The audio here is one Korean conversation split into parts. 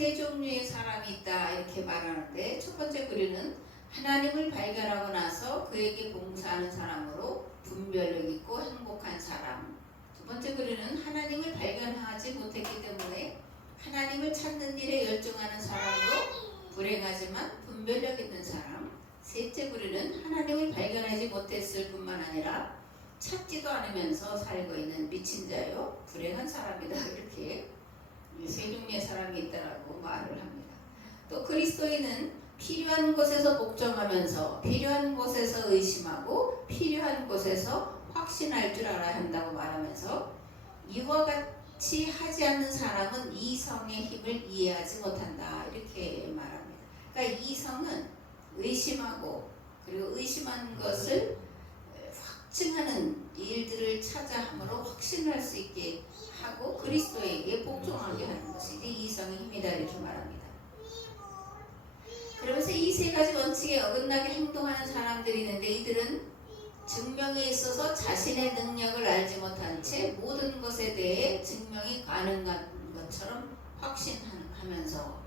세 종류의 사람이 있다 이렇게 말하는데, 첫 번째 그리는 하나님을 발견하고 나서 그에게 봉사하는 사람으로 분별력 있고 행복한 사람. 두 번째 그리는 하나님을 발견하지 못했기 때문에 하나님을 찾는 일에 열중하는 사람으로 불행하지만 분별력 있는 사람. 셋째 그리는 하나님을 발견하지 못했을 뿐만 아니라 찾지도 않으면서 살고 있는 미친 자요 불행한 사람이다 이렇게 세 종류의 사람이 있다라고 말을 합니다. 또 그리스도인은 필요한 곳에서 복종하면서 필요한 곳에서 의심하고 필요한 곳에서 확신할 줄 알아야 한다고 말하면서, 이와 같이 하지 않는 사람은 이성의 힘을 이해하지 못한다 이렇게 말합니다. 그러니까 이성은 의심하고 그리고 의심하는 것을 확증하는 일들을 찾아 함으로 확신할 수 있게 하고 그리스도에게 복종하게 하는 것이 이성의 힘이다 이렇게 말합니다. 그러면서 이 세 가지 원칙에 어긋나게 행동하는 사람들이 있는데, 이들은 증명에 있어서 자신의 능력을 알지 못한 채 모든 것에 대해 증명이 가능한 것처럼 확신하면서,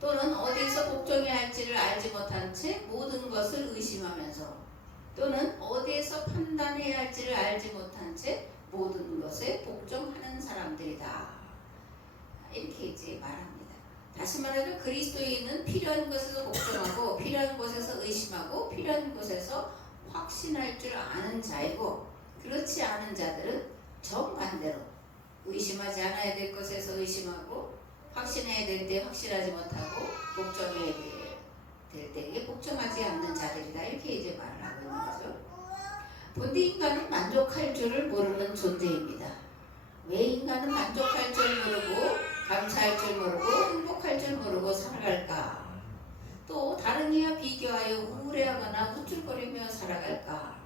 또는 어디에서 복종해야 할지를 알지 못한 채 모든 것을 의심하면서, 또는 어디에서 판단해야 할지를 알지 못한 채 모든 것에 복종하는 사람들이다 이렇게 이제 말합니다. 다시 말하면 그리스도인은 필요한 곳에서 복종하고 필요한 곳에서 의심하고 필요한 곳에서 확신할 줄 아는 자이고, 그렇지 않은 자들은 정반대로 의심하지 않아야 될 것에서 의심하고 확신해야 될 때 확신하지 못하고 복종해야 될 때에 복종하지 않는 자들이다 이렇게 이제 말을 하고 있는 거죠. 본디 인간은 만족할 줄을 모르는 존재입니다. 왜 인간은 만족할 줄 모르고 감사할 줄 모르고 행복할 줄 모르고 살아갈까? 또 다른 이와 비교하여 우울해하거나 우쭐거리며 살아갈까?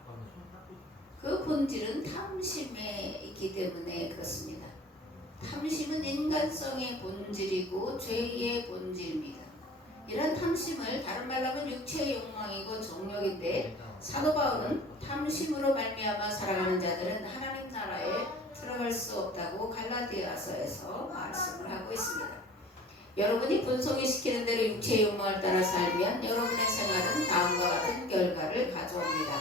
그 본질은 탐심에 있기 때문에 그렇습니다. 탐심은 인간성의 본질이고 죄의 본질입니다. 이런 탐심을 다른 말로 하면 육체의 욕망이고 정욕인데, 사도 바울은 탐심으로 말미암아 살아가는 자들은 하나님 나라에 들어갈 수 없다고 갈라디아서에서 말씀을 하고 있습니다. 여러분이 분속이 시키는 대로 육체의 욕망을 따라 살면 여러분의 생활은 다음과 같은 결과를 가져옵니다.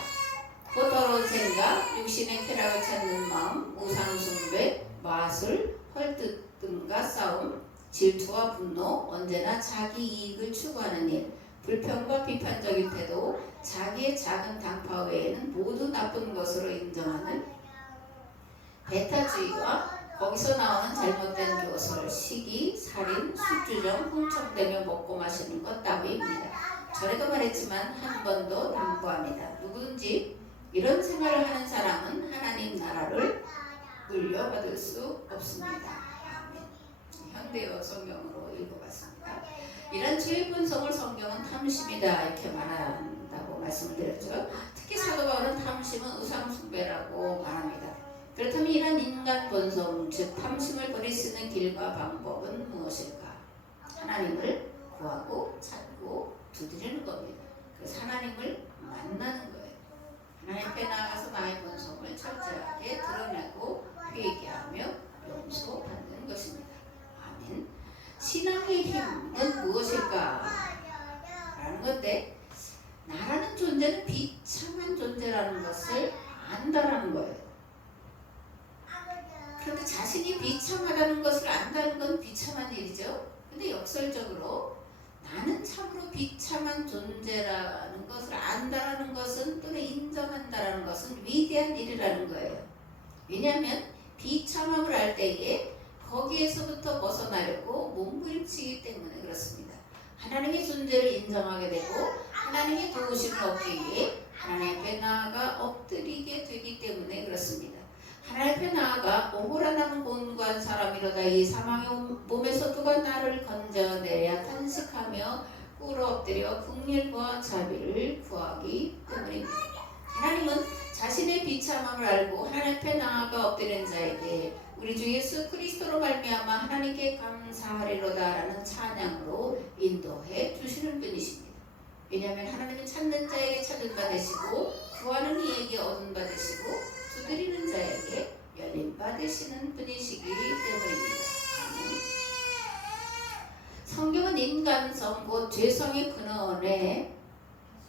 곧 더러운 생각, 육신의 쾌락을 찾는 마음, 우상숭배, 마술, 헐뜯음과 싸움, 질투와 분노, 언제나 자기 이익을 추구하는 일, 불평과 비판적인 태도, 자기의 작은 당파 외에는 모두 나쁜 것으로 인정하는 배타주의와 거기서 나오는 잘못된 교설, 시기, 살인, 술주정, 흥청대며 먹고 마시는 것 따위입니다. 전에도 말했지만 한 번 더 당부합니다. 누구든지 이런 생활을 하는 사람은 하나님 나라를 물려받을 수 없습니다. 현대어 성경으로 읽어봤습니다. 이런 죄의 본성을 성경은 탐심이다 이렇게 말한다고 말씀을 드렸죠. 특히 사도 바울은 탐심은 우상숭배라고 말합니다. 그렇다면 이런 인간 본성, 즉 탐심을 버릴 수 있는 길과 방법은 무엇일까? 하나님을 구하고 찾고 두드리는 겁니다. 그래서 하나님을 만나는 거예요. 하나님 앞에 나아가서 나의 본성을 철저하게 드러내고 회개하며 용서받는 것입니다. 아멘. 신앙의 힘은 무엇일까? 라는 건데, 나라는 존재는 비참한 존재라는 것을 안다라는 거예요. 그런데 자신이 비참하다는 것을 안다는 건 비참한 일이죠. 근데 역설적으로 나는 참으로 비참한 존재라는 것을 안다라는 것은, 또는 인정한다라는 것은 위대한 일이라는 거예요. 왜냐하면 비참함을 알 때에 거기에서부터 벗어나려고 몸부림치기 때문에 그렇습니다. 하나님의 존재를 인정하게 되고 하나님의 도우심을 얻기 위해 하나님 앞에 나아가 엎드리게 되기 때문에 그렇습니다. 하나님 앞에 나아가 오호라 남은 곤고한 사람이로다 이 사망의 몸에서 누가 나를 건져내야 탄식하며 꿇어 엎드려 긍휼과 자비를 구하기 때문입니다. 하나님은 자신의 비참함을 알고 하나님 앞에 나아가 엎드리는 자에게 우리 주 예수 그리스도로 말미암아 하나님께 감사하리로다라는 찬양으로 인도해 주시는 분이십니다. 왜냐하면 하나님은 찾는 자에게 찾은 바 되시고 구하는 이에게 얻은 바 되시고 두드리는 자에게 열린 바 되시는 분이시기 때문입니다. 아멘. 인간성 곧 죄성의 근원에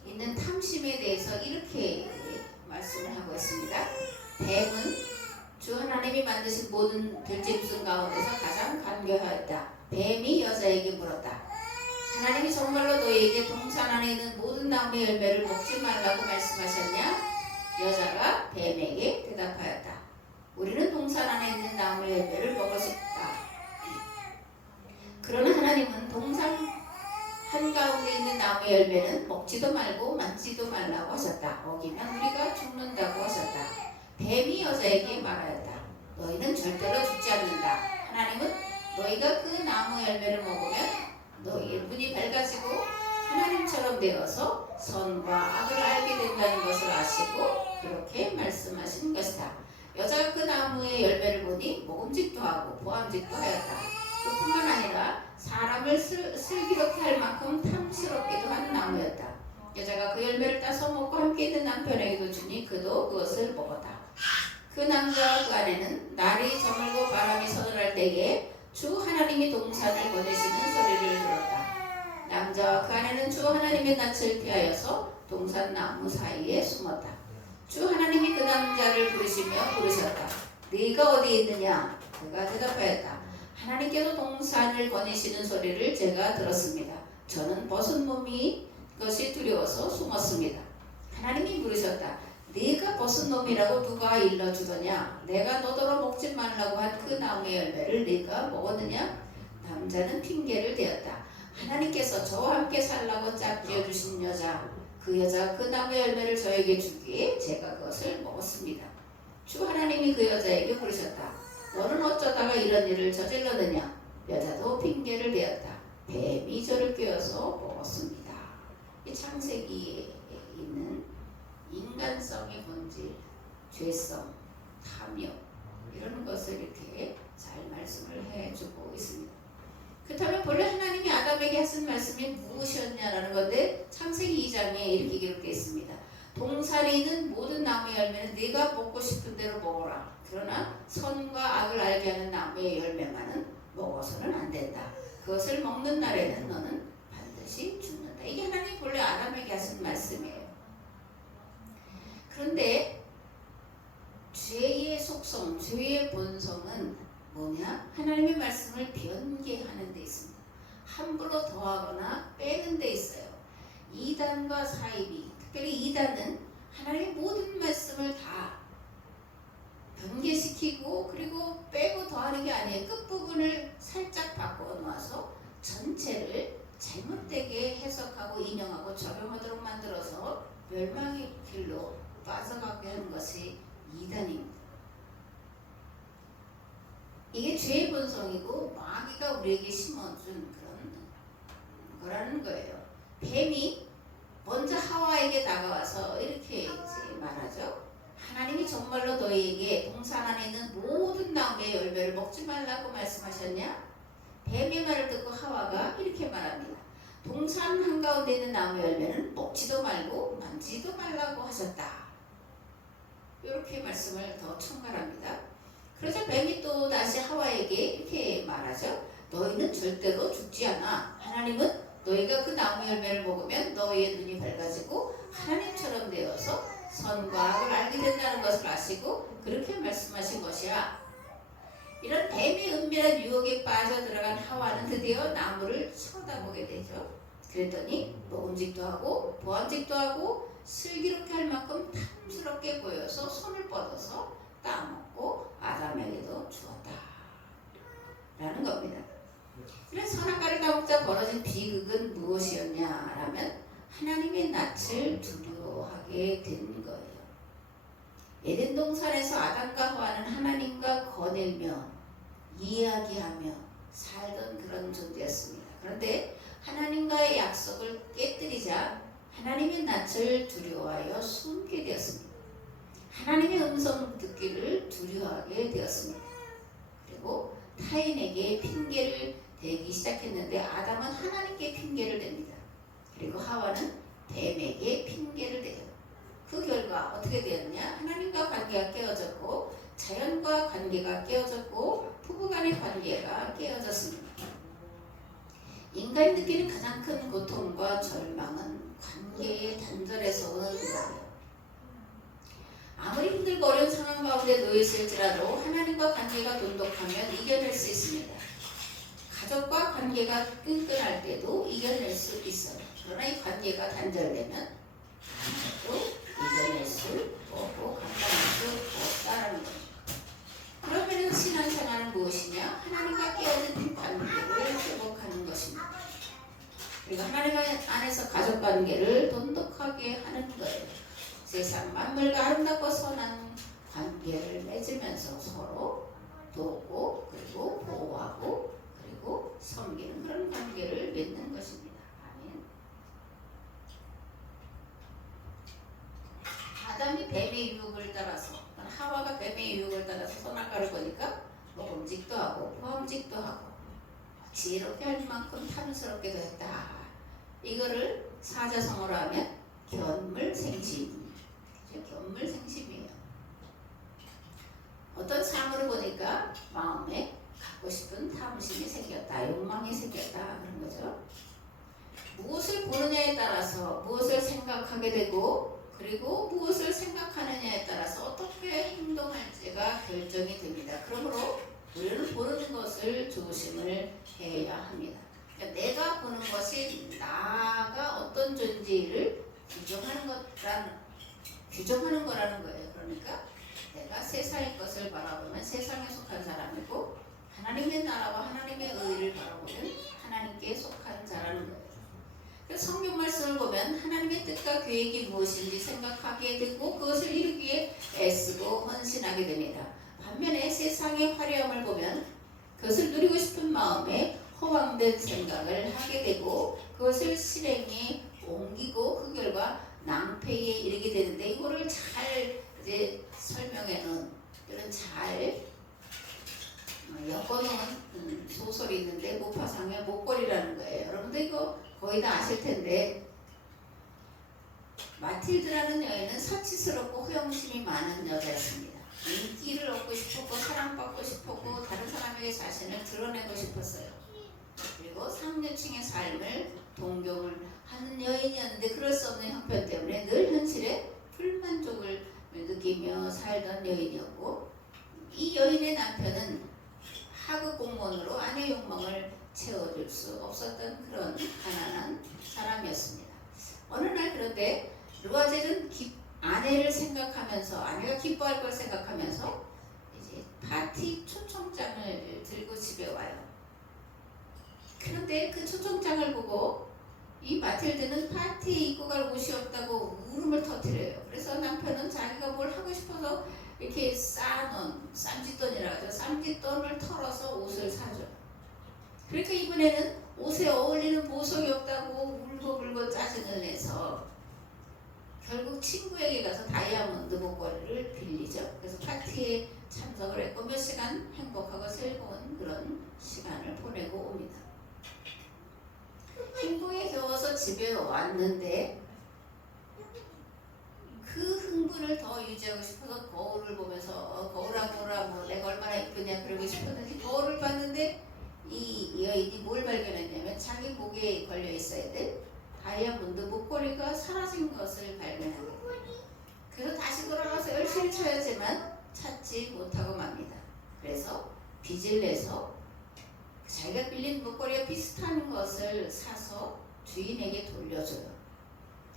있는 탐심에 대해서 이렇게 말씀을 하고 있습니다. 뱀은 주 하나님이 만드신 모든 들짐승 가운데서 가장 간교하였다. 뱀이 여자에게 물었다. 하나님이 정말로 너희에게 동산 안에 있는 모든 나무의 열매를 먹지 말라고 말씀하셨냐? 여자가 뱀에게 대답하였다. 우리는 동산 안에 있는 나무의 열매를 먹을 수 있다. 그러나 하나님은 동산 한가운데 있는 나무의 열매는 먹지도 말고 만지도 말라고 하셨다. 먹이면 우리가 죽는다고 하셨다. 뱀이 여자에게 말하였다. 너희는 절대로 죽지 않는다. 하나님은 너희가 그 나무 열매를 먹으면 너희의 눈이 밝아지고 하나님처럼 되어서 선과 악을 알게 된다는 것을 아시고 그렇게 말씀하신 것이다. 여자가 그 나무의 열매를 보니 먹음직도 하고 보암직도 하였다. 그뿐만 아니라 사람을 슬기롭게 할 만큼 탐스럽기도 한 나무였다. 여자가 그 열매를 따서 먹고 함께 있는 남편에게도 주니 그도 그것을 먹었다. 그 남자와 그 아내는 날이 저물고 바람이 서늘할 때에 주 하나님이 동산을 보내시는 소리를 들었다. 남자와 그 아내는 주 하나님의 낯을 피하여서 동산 나무 사이에 숨었다. 주 하나님이 그 남자를 부르시며 부르셨다. 네가 어디 있느냐? 그가 대답하였다. 하나님께서 동산을 거니시는 소리를 제가 들었습니다. 저는 벗은 몸이 것이 두려워서 숨었습니다. 하나님이 물으셨다. 네가 벗은 놈이라고 누가 일러주더냐? 내가 너더러 먹지 말라고 한 그 나무의 열매를 네가 먹었느냐? 남자는 핑계를 대었다. 하나님께서 저와 함께 살라고 짝지어 주신 여자, 그 여자가 그 나무의 열매를 저에게 주기에 제가 그것을 먹었습니다. 주 하나님이 그 여자에게 물으셨다. 너는 어쩌다가 이런 일을 저질렀느냐? 여자도 핑계를 대었다. 뱀이 저를 꿰어서 먹었습니다. 이 창세기에 있는 인간성의 본질, 죄성, 탐욕 이런 것을 이렇게 잘 말씀을 해주고 있습니다. 그렇다면 본래 하나님이 아담에게 하신 말씀이 무엇이었냐라는 건데 창세기 2장에 이렇게 기록되어 있습니다. 동산에 있는 모든 나무의 열매는 네가 먹고 싶은 대로 먹어라. 그러나 선과 악을 알게 하는 나무의 열매만은 먹어서는 안 된다. 그것을 먹는 날에는 너는 반드시 죽는다. 이게 하나님이 본래 아담에게 하신 말씀이에요. 그런데 죄의 속성, 죄의 본성은 뭐냐? 하나님의 말씀을 변개하는 데 있습니다. 함부로 더하거나 빼는 데 있어요. 이단과 사이비, 특별히 이단은 하나님의 모든 말씀을 다 변개시키고 그리고 빼고 더하는 게 아니에요. 끝부분을 살짝 바꿔 놓아서 전체를 잘못되게 해석하고 인용하고 적용하도록 만들어서 멸망의 길로 빠져가게 하는 것이 이단입니다. 이게 죄의 본성이고 마귀가 우리에게 심어준 그런 거라는 거예요. 뱀이 먼저 하와에게 다가와서 이렇게 말하죠. 하나님이 정말로 너희에게 동산 안에 있는 모든 나무의 열매를 먹지 말라고 말씀하셨냐? 뱀의 말을 듣고 하와가 이렇게 말합니다. 동산 한가운데 있는 나무의 열매는 먹지도 말고 만지도 말라고 하셨다. 이렇게 말씀을 더 첨가합니다. 그러자 뱀이 또 다시 하와에게 이렇게 말하죠. 너희는 절대로 죽지 않아. 하나님은 너희가 그 나무 열매를 먹으면 너희의 눈이 밝아지고 하나님처럼 되어서 선과 악을 알게 된다는 것을 아시고 그렇게 말씀하신 것이야. 이런 뱀의 은밀한 유혹에 빠져 들어간 하와는 드디어 나무를 쳐다보게 되죠. 그랬더니 먹음직도 하고 보암직도 하고 슬기롭게 할 만큼 탐스럽게 보여서 손을 뻗어서 따먹고 아담에게도 주었다 라는 겁니다. 그래서 선악과를 따먹자 벌어진 비극은 무엇이었냐라면 하나님의 낯을 두려워하게 된 거예요. 에덴 동산에서 아담과 하와는 하나님과 거닐며 이야기하며 살던 그런 존재였습니다. 그런데 하나님과의 약속을 깨뜨리자 하나님의 낯을 두려워하여 숨게 되었습니다. 하나님의 음성 듣기를 두려워하게 되었습니다. 그리고 타인에게 핑계를 대기 시작했는데 아담은 하나님께 핑계를 댑니다. 그리고 하와는 뱀에게 핑계를 대요. 그 결과 어떻게 되었냐? 하나님과 관계가 깨어졌고 자연과 관계가 깨어졌고 부부간의 관계가 깨어졌습니다. 인간이 느끼는 가장 큰 고통과 절망은 관계의 단절에서 오는 거예요. 아무리 힘들고 어려운 상황 가운데 놓여있을지라도 하나님과 관계가 돈독하면 이겨낼 수 있습니다. 가족과 관계가 끈끈할 때도 이겨낼 수 있어요. 그러나 이 관계가 단절되면 또 이겨낼 수 없고 감당할 수 없다는 거죠. 그러면 신앙생활은 무엇이냐? 하나님과 깨어진 관계를 회복하는 것입니다. 그리고 하나님 안에서 가족관계를 돈독하게 하는 거예요. 세상 만물과 아름답고 선한 관계를 맺으면서 서로 돕고 그리고 보호하고 그리고 섬기는 그런 관계를 맺는 것입니다. 아멘. 아담이 뱀의 유혹을 따라서 하와가 뱀의 유혹을 따라서 선악과를 보니까 먹음직도 하고 포함직도 하고 지혜롭게 할 만큼 탐스럽게도 했다. 이거를 사자성어로 하면 견물생심. 견물생심이에요. 어떤 사물을 보니까 마음에 갖고 싶은 탐심이 생겼다. 욕망이 생겼다. 그런 거죠. 무엇을 보느냐에 따라서 무엇을 생각하게 되고 그리고 무엇을 생각하느냐에 따라서 어떻게 행동할지가 결정이 됩니다. 그러므로 우리는 보는 것을 조심을 해야 합니다. 그러니까 내가 보는 것이 나가 어떤 존재를 규정하는 거라는 거예요. 그러니까 내가 세상의 것을 바라보면 세상에 속한 사람이고 하나님의 나라와 하나님의 의를 바라보면 하나님께 속한 자라는 거예요. 성경 말씀을 보면 하나님의 뜻과 계획이 무엇인지 생각하게 되고 그것을 이루기 위해 애쓰고 헌신하게 됩니다. 반면에 세상의 화려함을 보면 그것을 누리고 싶은 마음에 허황된 생각을 하게 되고 그것을 실행에 옮기고 그 결과 낭패에 이르게 되는데 이거를 잘 이제 설명해 놓은 이런 잘 엮어놓은 소설이 있는데 모파상의 목걸이라는 거예요. 여러분들 이거 거의 다 아실 텐데 마틸드라는 여인은 사치스럽고 허영심이 많은 여자였습니다. 인기를 얻고 싶었고 사랑받고 싶었고 다른 사람에게 자신을 드러내고 싶었어요. 그리고 상류층의 삶을 동경을 하는 여인이었는데 그럴 수 없는 형편 때문에 늘 현실에 불만족을 느끼며 살던 여인이었고 이 여인의 남편은 하급 공무원으로 아내의 욕망을 채워줄 수 없었던 그런 가난한 사람이었습니다. 어느 날 그런데 르와젤은 아내를 생각하면서 아내가 기뻐할 걸 생각하면서 이제 파티 초청장을 들고 집에 와요. 그런데 그 초청장을 보고 이 마틸드는 파티에 입고 갈 옷이 없다고 울음을 터뜨려요. 그래서 남편은 자기가 뭘 하고 싶어서 이렇게 쌓아놓은 쌈짓돈이라고 하죠. 쌈짓돈을 털어서 옷을 사줘. 그러니까 이번에는 옷에 어울리는 보석이 없다고 울고불고 짜증을 내서 결국 친구에게 가서 다이아몬드 목걸이를 빌리죠. 그래서 파티에 참석을 했고 몇 시간 행복하고 즐거운 그런 시간을 보내고 옵니다. 행복에 겨워서 집에 왔는데 그 흥분을 더 유지하고 싶어서 거울을 보면서 거울아 뭐 내가 얼마나 예쁘냐 그러고 싶었는지 거울을 봤는데 이 여인이 뭘 발견했냐면 자기 목에 걸려 있어야 될 다이아몬드 목걸이가 사라진 것을 발견하게 돼요. 그래서 다시 돌아가서 열심히 찾았지만 찾지 못하고 맙니다. 그래서 빚을 내서 자기가 빌린 목걸이와 비슷한 것을 사서 주인에게 돌려줘요.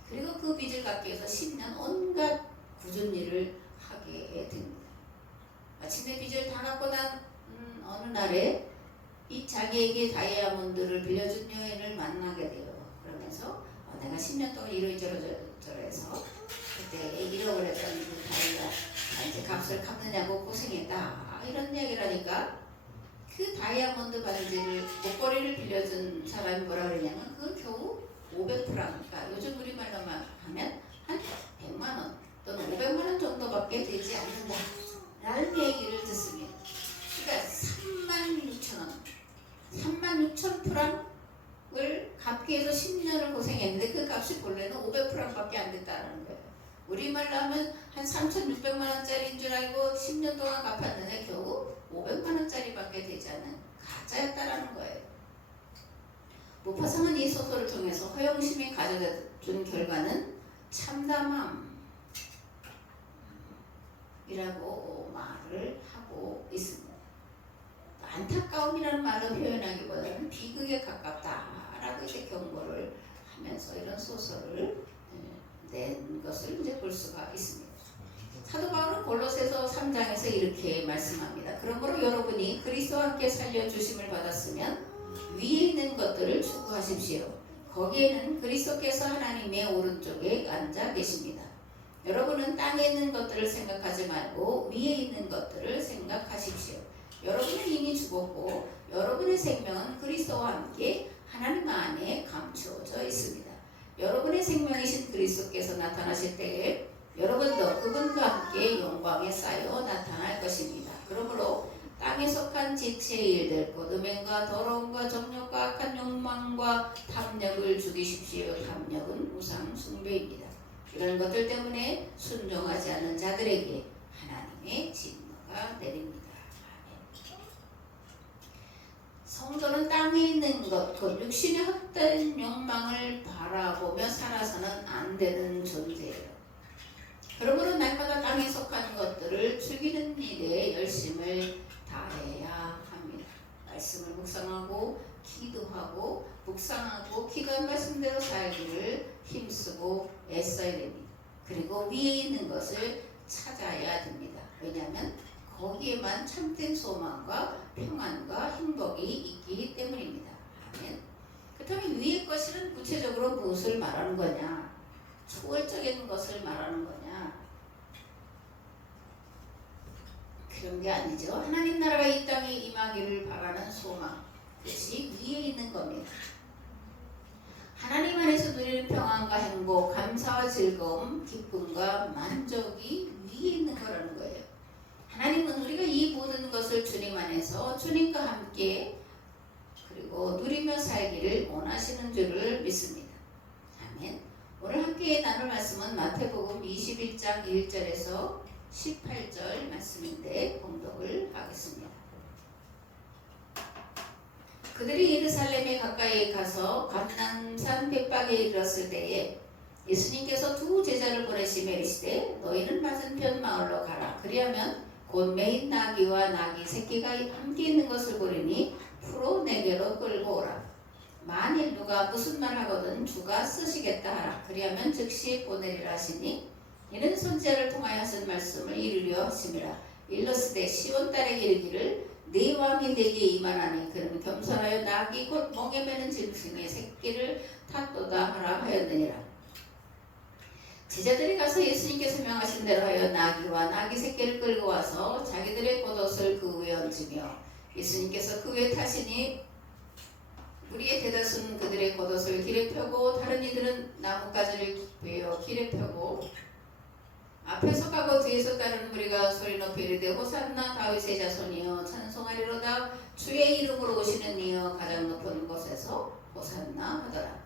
그리고 그 빚을 갚기 위해서 10년 온갖 굳은 일을 하게 됩니다. 마침내 빚을 다 갚고 난 어느 날에 이 자기에게 다이아몬드를 빌려준 여인을 만나게 돼요. 그러면서 내가 10년 동안 이러저러해서 그때 잃어버렸던 그 다이아 이제 값을 갚느냐고 고생했다 이런 이야기를 하니까 그 다이아몬드 반지를 목걸이를 빌려준 사람이 뭐라 그러냐면 그 겨우 500프랑 그러니까 요즘 우리말로 하면 한 100만원 또는 500만원 정도밖에 되지 않는다 라는 얘기를 듣습니다. 그러니까 36,000프랑을 갚기 위해서 10년을 고생했는데 그 값이 본래는 500프랑밖에 안 됐다는 거예요. 우리말로 하면 한 3,600만원짜리인 줄 알고 10년 동안 갚았는데 겨우 500만원짜리밖에 되지 않은 가짜였다라는 거예요. 모파상은 이 소설을 통해서 허영심이 가져다 준 결과는 참담함이라고 말을 하고 있습니다. 안타까움이라는 말로 표현하기보다는 비극에 가깝다라고 이제 경고를 하면서 이런 소설을 낸 것을 이제 볼 수가 있습니다. 사도 바울은 골로새서 3장에서 이렇게 말씀합니다. 그러므로 여러분이 그리스도와 함께 살려주심을 받았으면 위에 있는 것들을 추구하십시오. 거기에는 그리스도께서 하나님의 오른쪽에 앉아 계십니다. 여러분은 땅에 있는 것들을 생각하지 말고 위에 있는 것들을 생각하십시오. 여러분은 이미 죽었고 여러분의 생명은 그리스도와 함께 하나님 안에 감추어져 있습니다. 여러분의 생명이신 그리스도께서 나타나실 때에 여러분도 그분과 함께 영광에 쌓여 나타날 것입니다. 그러므로 땅에 속한 지체의 일들, 곧 음행과 더러움과 정욕과 악한 욕망과 탐욕을 죽이십시오. 탐욕은 우상 숭배입니다. 이런 것들 때문에 순종하지 않는 자들에게 하나님의 진노가 내립니다. 성도는 땅에 있는 것, 그 육신의 헛된 욕망을 바라보며 살아서는 안 되는 존재예요. 그러므로 날마다 땅에 속한 것들을 죽이는 일에 열심을 다해야 합니다. 말씀을 묵상하고 기도하고 묵상하고 기도한 말씀대로 살기를 힘쓰고 애써야 됩니다. 그리고 위에 있는 것을 찾아야 됩니다. 왜냐하면 거기에만 참된 소망과 평안과 행복이 있기 때문입니다. 아멘. 그렇다면 위의 것은 구체적으로 무엇을 말하는 거냐? 초월적인 것을 말하는 거냐? 그런 게 아니죠. 하나님 나라가 이 땅에 임하기를 바라는 소망, 그것이 위에 있는 겁니다. 하나님 안에서 누리는 평안과 행복, 감사와 즐거움, 기쁨과 만족이 위에 있는 거라는 거예요. 하나님은 우리가 이 모든 것을 주님 안에서 주님과 함께 그리고 누리며 살기를 원하시는 줄을 믿습니다. 아멘. 오늘 함께 나눌 말씀은 마태복음 21장 1절에서 18절 말씀인데 봉독을 하겠습니다. 그들이 예루살렘에 가까이 가서 감람산 벳박에 이르렀을 때에 예수님께서 두 제자를 보내시며 이르시되 너희는 맞은편 마을로 가라. 그리하면 곧 매인 나귀와 나귀 새끼가 함께 있는 것을 보리니 풀어 내게로 끌고 오라. 만일 누가 무슨 말 하거든 주가 쓰시겠다 하라. 그리하면 즉시 보내리라 하시니 이는 선지자를 통하여 하신 말씀을 이루려 하심이라. 일러스되 시온 딸에게 이르기를 네 왕이 내게 임하나니 그는 겸손하여 나귀 곧 멍에 매는 짐승의 새끼를 탔도다 하라 하였느니라. 제자들이 가서 예수님께서 명하신 대로 하여 나귀와 나귀 새끼를 끌고 와서 자기들의 겉옷을 그 위에 얹으며 예수님께서 그 위에 타시니 무리의 대다수는 그들의 겉옷을 길에 펴고 다른 이들은 나뭇가지를 베어 길에 펴고 앞에서 가고 뒤에서 따르는 무리가 소리 높이 이르되 호산나 다윗의 자손이여 찬송하리로다. 주의 이름으로 오시는 이여 가장 높은 곳에서 호산나 하더라.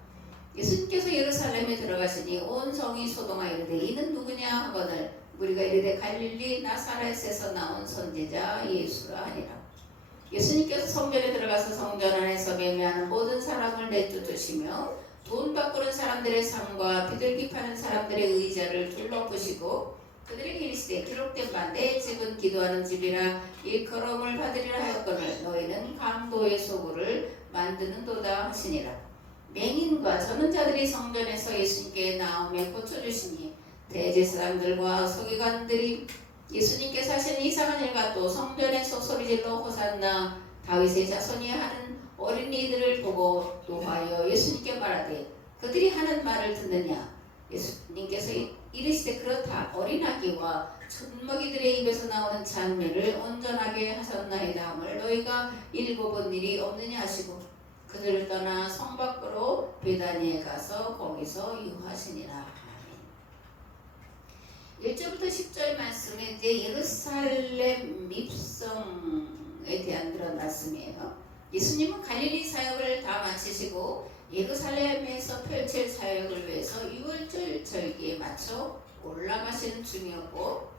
예수님께서 예루살렘에 들어가시니 온 성이 소동하여 이르되 이는 누구냐 하거늘 무리가 이르되 갈릴리 나사렛에서 나온 선지자 예수라 하니라. 예수님께서 성전에 들어가서 성전 안에서 매매하는 모든 사람을 내쫓으시며 돈 바꾸는 사람들의 상과 비둘기 파는 사람들의 의자를 둘러부시고 그들에게 이르시되 기록된 바 내 집은 기도하는 집이라 일컬음을 받으리라 하였거늘 너희는 강도의 소굴을 만드는도다 하시니라. 맹인과 젊은 자들이 성전에서 예수님께 나오며 고쳐주시니 대제사장들과 서기관들이 예수님께서 하신 이상한 일과 또 성전에서 소리질러 호산나 다윗의 자손이 하는 어린이들을 보고 노하여 예수님께 말하되 그들이 하는 말을 듣느냐. 예수님께서 이르시되 그렇다. 어린아기와 젖먹이들의 입에서 나오는 장면을 온전하게 하셨나이다 함을 너희가 읽어본 일이 없느냐 하시고 그들을 떠나 성 밖으로 베다니에 가서 거기서 유하시니라. 1절부터 10절 말씀에 이제 예루살렘 입성에 대한 그런 말씀이에요. 예수님은 갈릴리 사역을 다 마치시고 예루살렘에서 펼칠 사역을 위해서 6월절 절기에 맞춰 올라가시는 중이었고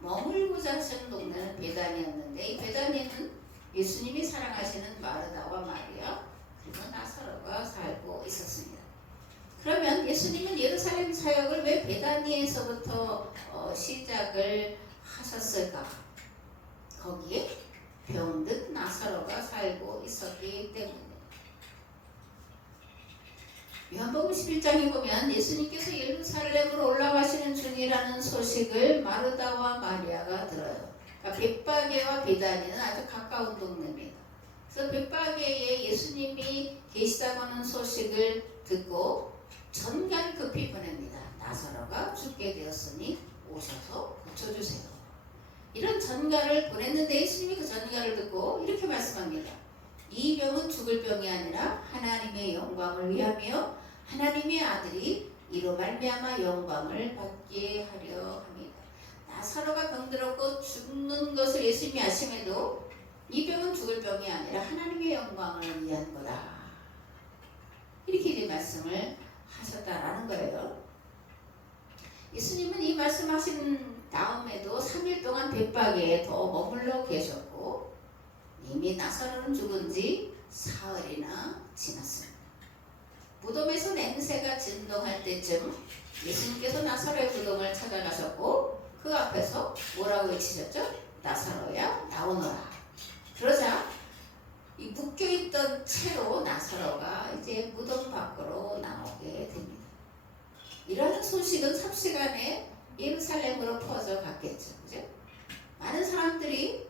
머물고자 하시는 동네는 베다니였는데 이 베다니는 예수님이 사랑하시는 마르다와 마리아 그리고 나사로가 살고 있었습니다. 그러면 예수님은 예루살렘 사역을 왜 베다니에서부터 시작을 하셨을까? 거기에 병든 나사로가 살고 있었기 때문에. 요한복음 11장에 보면 예수님께서 예루살렘으로 올라가시는 중이라는 소식을 마르다와 마리아가 들어요. 그러니까 벳바게와 베다니는 아주 가까운 동네입니다. 그래서 벳바게에 예수님이 계시다고 하는 소식을 듣고 전가를 급히 보냅니다. 나사로가 죽게 되었으니 오셔서 고쳐주세요. 이런 전가를 보냈는데 예수님이 그 전가를 듣고 이렇게 말씀합니다. 이 병은 죽을 병이 아니라 하나님의 영광을 위하며 하나님의 아들이 이로 말미암아 영광을 받게 하려 합니다. 나사로가 병들었고 죽는 것을 예수님이 아심에도 이 병은 죽을 병이 아니라 하나님의 영광을 위한 거다. 이렇게 이제 말씀을 하셨다라는 거예요. 예수님은 이 말씀하신 다음에도 3일 동안 벳바게에 더 머물러 계셨고 이미 나사로는 죽은 지 사흘이나 지났습니다. 무덤에서 냄새가 진동할 때쯤 예수님께서 나사로의 무덤을 찾아가셨고 그 앞에서 뭐라고 외치셨죠? 나사로야 나오너라. 그러자 이 묶여있던 채로 나사로가 이제 무덤 밖으로 나오게 됩니다. 이러한 소식은 삽시간에 예루살렘으로 퍼져 갔겠죠. 그죠? 많은 사람들이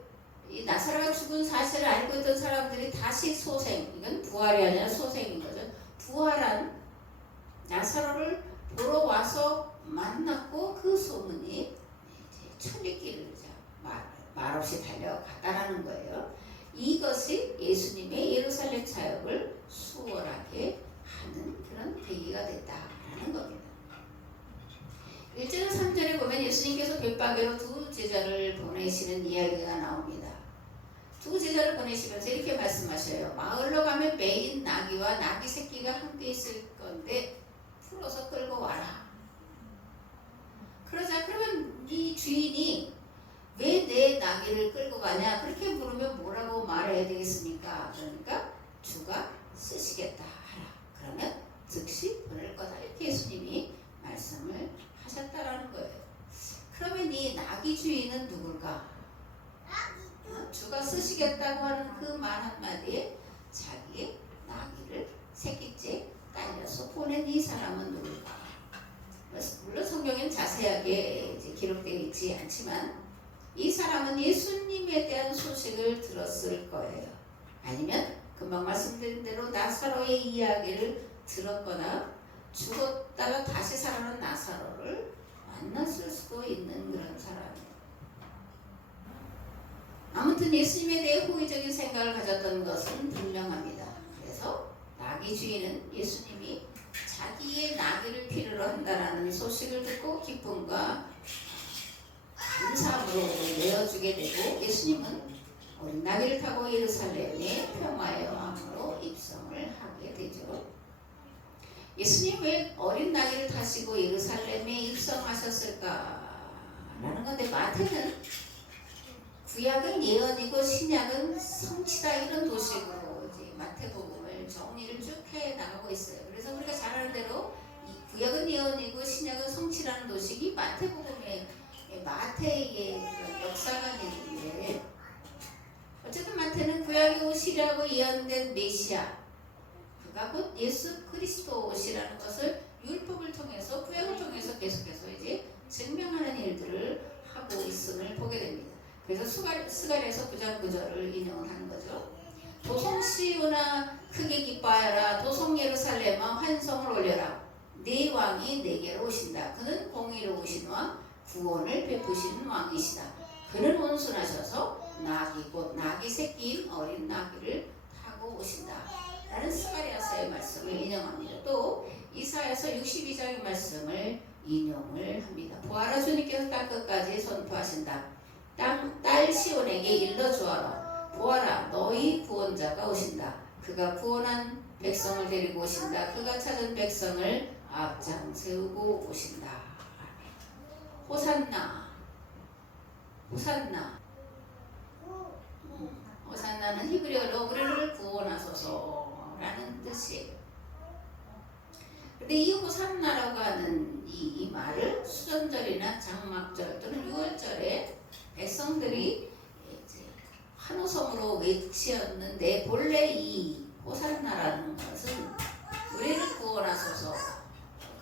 이 나사로가 죽은 사실을 알고 있던 사람들이 다시 소생, 이건 부활이 아니라 소생인 거죠. 부활한 나사로를 보러 와서 만났고 그 소문이 이제 천리길을 말없이 달려갔다라는 거예요. 이것이 예수님의 예루살렘 사역을 수월하게 하는 그런 계기가 됐다라는 겁니다. 1절 3절에 보면 예수님께서 벳바게로 두 제자를 보내시는 이야기가 나옵니다. 두 제자를 보내시면서 이렇게 말씀하셔요. 마을로 가면 매인 나귀와 나귀 새끼가 함께 있을 건데 풀어서 끌고 와라. 그러자 그러면 이 주인이 왜 내 나귀를 끌고 가냐? 그렇게 물으면 뭐라고 말해야 되겠습니까? 그러니까 주가 쓰시겠다 하라. 그러면 즉시 보낼 거다. 이렇게 예수님이 말씀을 하셨다라는 거예요. 그러면 이 나귀 주인은 누굴까? 주가 쓰시겠다고 하는 그 말 한마디에 자기의 나귀를 새끼째 딸려서 보낸 이 사람은 누굴까? 물론 성경에는 자세하게 이제 기록되어 있지 않지만 이 사람은 예수님에 대한 소식을 들었을 거예요. 아니면 금방 말씀드린 대로 나사로의 이야기를 들었거나 죽었다가 다시 살아난 나사로를 만났을 수도 있는 그런 사람이에요. 아무튼 예수님에 대해 호의적인 생각을 가졌던 것은 분명합니다. 그래서 나귀 주인은 예수님이 자기의 나귀를 필요로 한다는 소식을 듣고 기쁨과 감사함으로 내어주게 되고 예수님은 어린 나귀를 타고 예루살렘에 평화의 왕으로 입성을 하게 되죠. 예수님 왜 어린 나귀를 타시고 예루살렘에 입성하셨을까? 라는 건데 마태는 구약은 예언이고 신약은 성취다 이런 도식으로 이제 마태복음을 정리를 쭉 해 나가고 있어요. 그래서 우리가 잘 아는 대로 이 구약은 예언이고 신약은 성취라는 도식이 마태복음의 마태의 그런 역사관인데 어쨌든 마태는 구약에 오시라고 예언된 메시아 그가 곧 예수 그리스도시라는 것을 율법을 통해서 구약을 통해서 계속해서 이제 증명하는 일들을 하고 있음을 보게 됩니다. 그래서 스가랴서 9장 9절을 인용을 하는 거죠. 도성 시온아 크게 기뻐하여라. 도성 예루살렘아 환성을 올려라. 네 왕이 내게로 오신다. 그는 공의로우신 왕 구원을 베푸시는 왕이시다. 그는 온순하셔서 나귀 곧 나귀 새끼인 어린 나귀를 타고 오신다. 라는 스가랴서의 말씀을 인용합니다. 또 이사야서 62장의 말씀을 인용을 합니다. 보아라 주님께서 땅 끝까지 선포하신다. 딸 시온에게 일러주어라. 보아라 너희 구원자가 오신다. 그가 구원한 백성을 데리고 오신다. 그가 찾은 백성을 앞장 세우고 오신다. 호산나 호산나 호산나는 히브리어로 우리를 구원하소서 라는 뜻이에요. 근데 이 호산나라고 하는 이 말을 수전절이나 장막절 또는 6월절에 백성들이 이제 환호성으로 외치었는데, 본래 이 호산나라는 것은 우리를 구원하소서,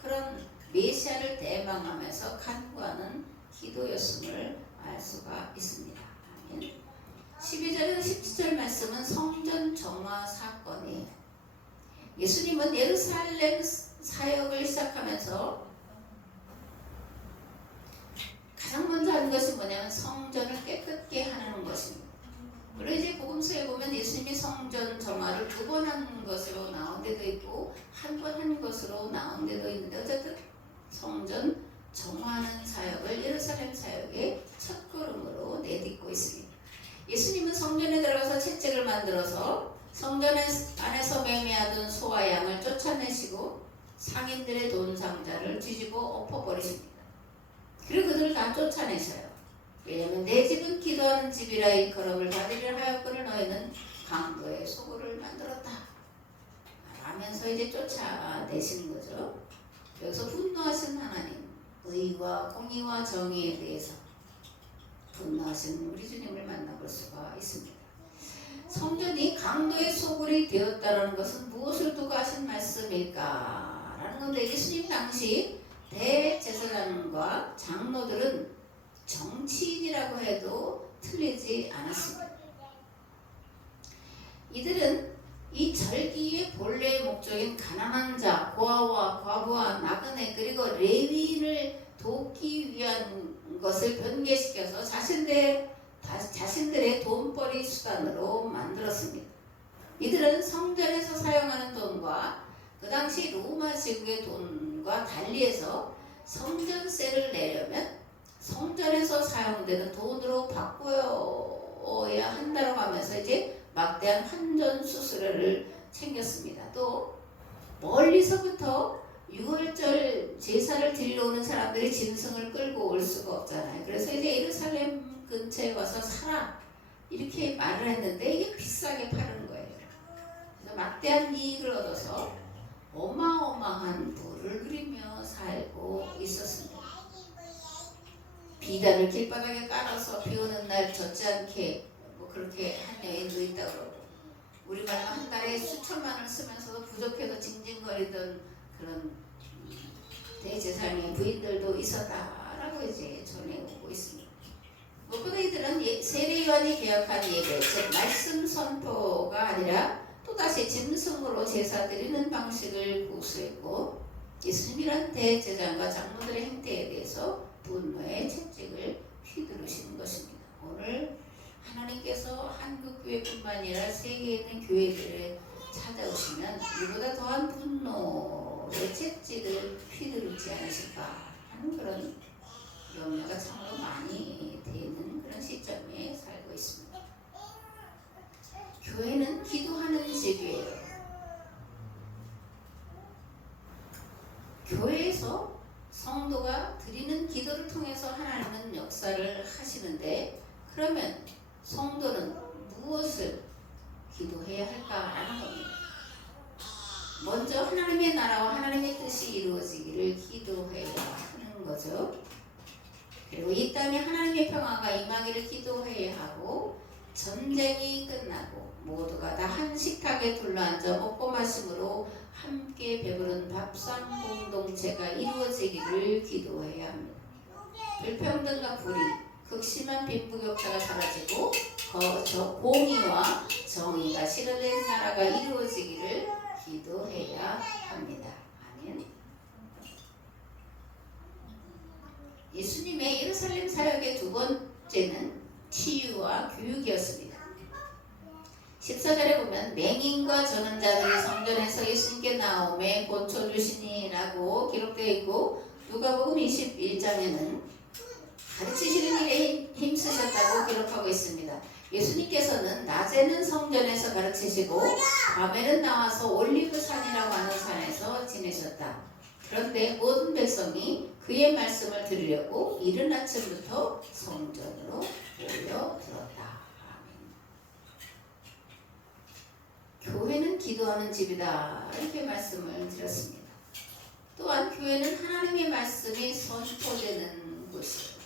그런 메시아를 대망하면서 간구하는 기도였음을 알 수가 있습니다. 아멘. 12절에서 17절 말씀은 성전 정화 사건이에요. 예수님은 예루살렘 사역을 시작하면서 가장 먼저 하는 것이 뭐냐면 성전을 깨끗게 하는 것입니다. 물론 이제 복음서에 보면 예수님이 성전 정화를 2번 한 것으로 나온 데도 있고 1번 한 것으로 나온 데도 있는데, 어쨌든 성전 정화하는 사역을 예루살렘 사역의 첫걸음으로 내딛고 있습니다. 예수님은 성전에 들어가서 채찍을 만들어서 성전 안에서 매매하던 소와 양을 쫓아내시고 상인들의 돈 상자를 뒤집어 엎어버리십니다. 그리고 그들을 다 쫓아내셔요. 왜냐하면 내 집은 기도하는 집이라 일컬음을 받으려 하였거늘 너희는 강도의 소굴을 만들었다 라면서 이제 쫓아내시는 거죠. 여기서 분노하신 하나님, 의와 공의와 정의에 대해서 분노하신 우리 주님을 만나볼 수가 있습니다. 성전이 강도의 소굴이 되었다는 것은 무엇을 두고 하신 말씀일까 라는 건데, 예수님 당시 대제사장과 장로들은 정치인이라고 해도 틀리지 않았습니다. 이들은 이 절기의 본래의 목적인 가난한 자, 고아와 과부와 나그네 그리고 레위인을 돕기 위한 것을 변개시켜서 자신들의 돈벌이 수단으로 만들었습니다. 이들은 성전에서 사용하는 돈과 그 당시 로마 제국의 돈과 달리해서 성전세를 내려면 성전에서 사용되는 돈으로 바꿔야 한다고 하면서 이제 막대한 환전 수수료를 챙겼습니다. 또 멀리서부터 6월절 제사를 드리러 오는 사람들이 짐승을 끌고 올 수가 없잖아요. 그래서 이제 예루살렘 근처에 와서 사라 이렇게 말을 했는데 이게 비싸게 파는 거예요. 그래서 막대한 이익을 얻어서 어마어마한 부를 누리며 살고 있었습니다. 비단을 길바닥에 깔아서 비 오는 날 젖지 않게 뭐 그렇게 한 여인도 있다고 그러고, 우리말로 한 달에 수천만 원을 쓰면서도 부족해서 징징거리던 그런 대제사장의 부인들도 있었다라고 이제 전해오고 있습니다. 무엇보다 이들은 세례요한이 개혁한 예배, 즉 말씀 선포가 아니라 또다시 짐승으로 제사 드리는 방식을 고수했고, 예수님이란 대제사장과 장로들의 행태에 대해서 분노의 채찍을 휘두르시는 것입니다. 오늘 하나님께서 한국교회뿐만 아니라 세계에 있는 교회들을 찾아오시면 이보다 더한 분노의 채찍을 휘두르지 않으실까 하는 그런 염려가 참으로 많이 되는 그런 시점에 살고 있습니다. 교회는 기도하는 집이에요. 교회에서 성도가 드리는 기도를 통해서 하나님은 역사를 하시는데, 그러면 성도는 무엇을 기도해야 할까라는 겁니다. 먼저 하나님의 나라와 하나님의 뜻이 이루어지기를 기도해야 하는 거죠. 그리고 이 땅에 하나님의 평화가 임하기를 기도해야 하고, 전쟁이 끝나고 모두가 다 한 식탁에 둘러앉아 먹고 마심으로 함께 배부른 밥상 공동체가 이루어지기를 기도해야 합니다. 불평등과 불의, 극심한 빈부격차가 사라지고 공의와 정의가 실현된 나라가 이루어지기를 기도해야 합니다. 아멘. 예수님의 예루살렘 사역의 두 번째는 치유와 교육이었습니다. 14절에 보면 맹인과 전원자들이 성전에서 예수님께 나오매 고쳐주시니라고 기록되어 있고, 누가복음 21장에는 가르치시는 일에 힘쓰셨다고 기록하고 있습니다. 예수님께서는 낮에는 성전에서 가르치시고 밤에는 나와서 올리브산이라고 하는 산에서 지내셨다. 그런데 모든 백성이 그의 말씀을 들으려고 이른 아침부터 성전으로 모여들었다. 아멘. 교회는 기도하는 집이다 이렇게 말씀을 드렸습니다. 또한 교회는 하나님의 말씀이 선포되는 곳이에요.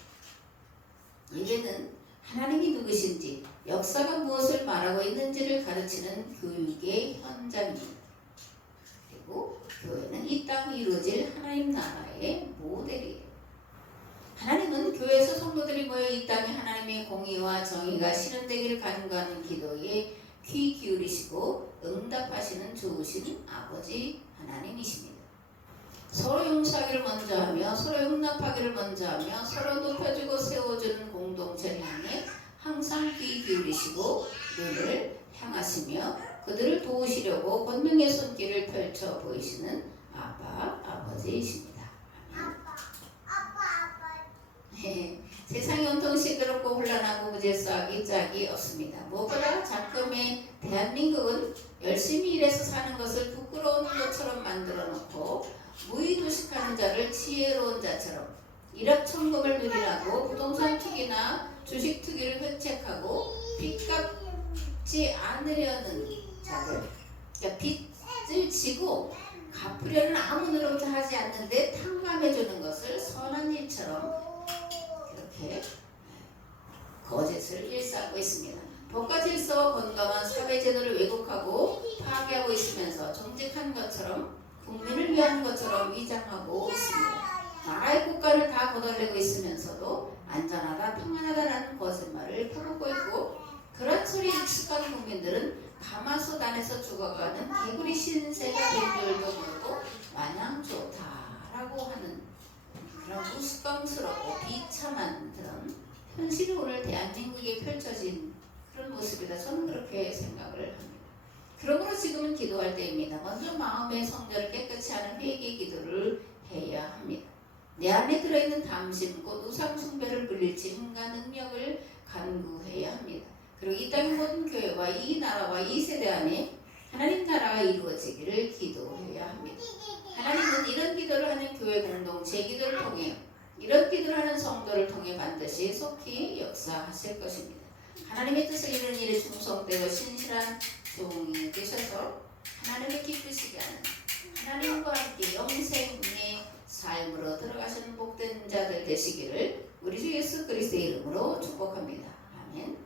예배는 하나님이 누구신지 역사가 무엇을 말하고 있는지를 가르치는 교육의 현장입니다. 그리고 교회는 이 땅 이루어질 하나님 나라의 모델이에요. 하나님은 교회에서 성도들이 모여 이 땅에 하나님의 공의와 정의가 실현되기를 간구하는 기도에 귀 기울이시고 응답하시는 좋으신 아버지 하나님이십니다. 서로 용서하기를 먼저 하며 서로 용납하기를 먼저 하며 서로 높여주고 세워주는 공동체를 향해 항상 귀 기울이시고 눈을 향하시며 그들을 도우시려고 권능의 손길을 펼쳐 보이시는 아버지이십니다. 세상이 온통 시끄럽고 혼란하고 무질서하기 짝이 없습니다. 무엇보다 작금의 대한민국은 열심히 일해서 사는 것을 부끄러운 것처럼 만들어 놓고 무의도식하는 자를 지혜로운 자처럼 일확천금을 누리라고 부동산 투기나 주식 투기를 획책하고 빚 갚지 않으려는 자들, 그러니까 빚을 지고 갚으려는 아무 노력도 하지 않는데 탕감해주는 것을 선한 일처럼 이렇게 거짓을 일삼고 있습니다. 법과 질서와 건강한 사회제도를 왜곡하고 파괴하고 있으면서 정직한 것처럼 국민을 위한 것처럼 위장하고 있습니다. 나라의 국가를 다 거덜내고 있으면서도 안전하다 평안하다라는 거짓말을 퍼붓고 있고 그런 소리에 익숙한 국민들은 가마솥 안에서 죽어가는 개구리 신세가 된 줄도 모르고 마냥 좋다라고 하는 그런 우스꽝스럽고 비참한 그런 현실이 오늘 대한민국에 펼쳐진 그런 모습이다. 저는 그렇게 생각을 합니다. 그러므로 지금은 기도할 때입니다. 먼저 마음의 성전을 깨끗이 하는 회개 기도를 해야 합니다. 내 안에 들어있는 담심 곧 우상 숭배를 물릴 힘과 능력을 간구해야 합니다. 그리고 이 땅의 모든 교회와 이 나라와 이 세대 안에 하나님 나라가 이루어지기를 기도해야 합니다. 하나님은 이런 기도를 하는 교회 공동체 기도를 통해 이런 기도를 하는 성도를 통해 반드시 속히 역사하실 것입니다. 하나님의 뜻을 이루는 일에 충성되어 신실한 종이 되셔서 하나님을 기쁘시게 하는 하나님과 함께 영생의 삶으로 들어가시는 복된 자들 되시기를 우리 주 예수 그리스도의 이름으로 축복합니다. 아멘.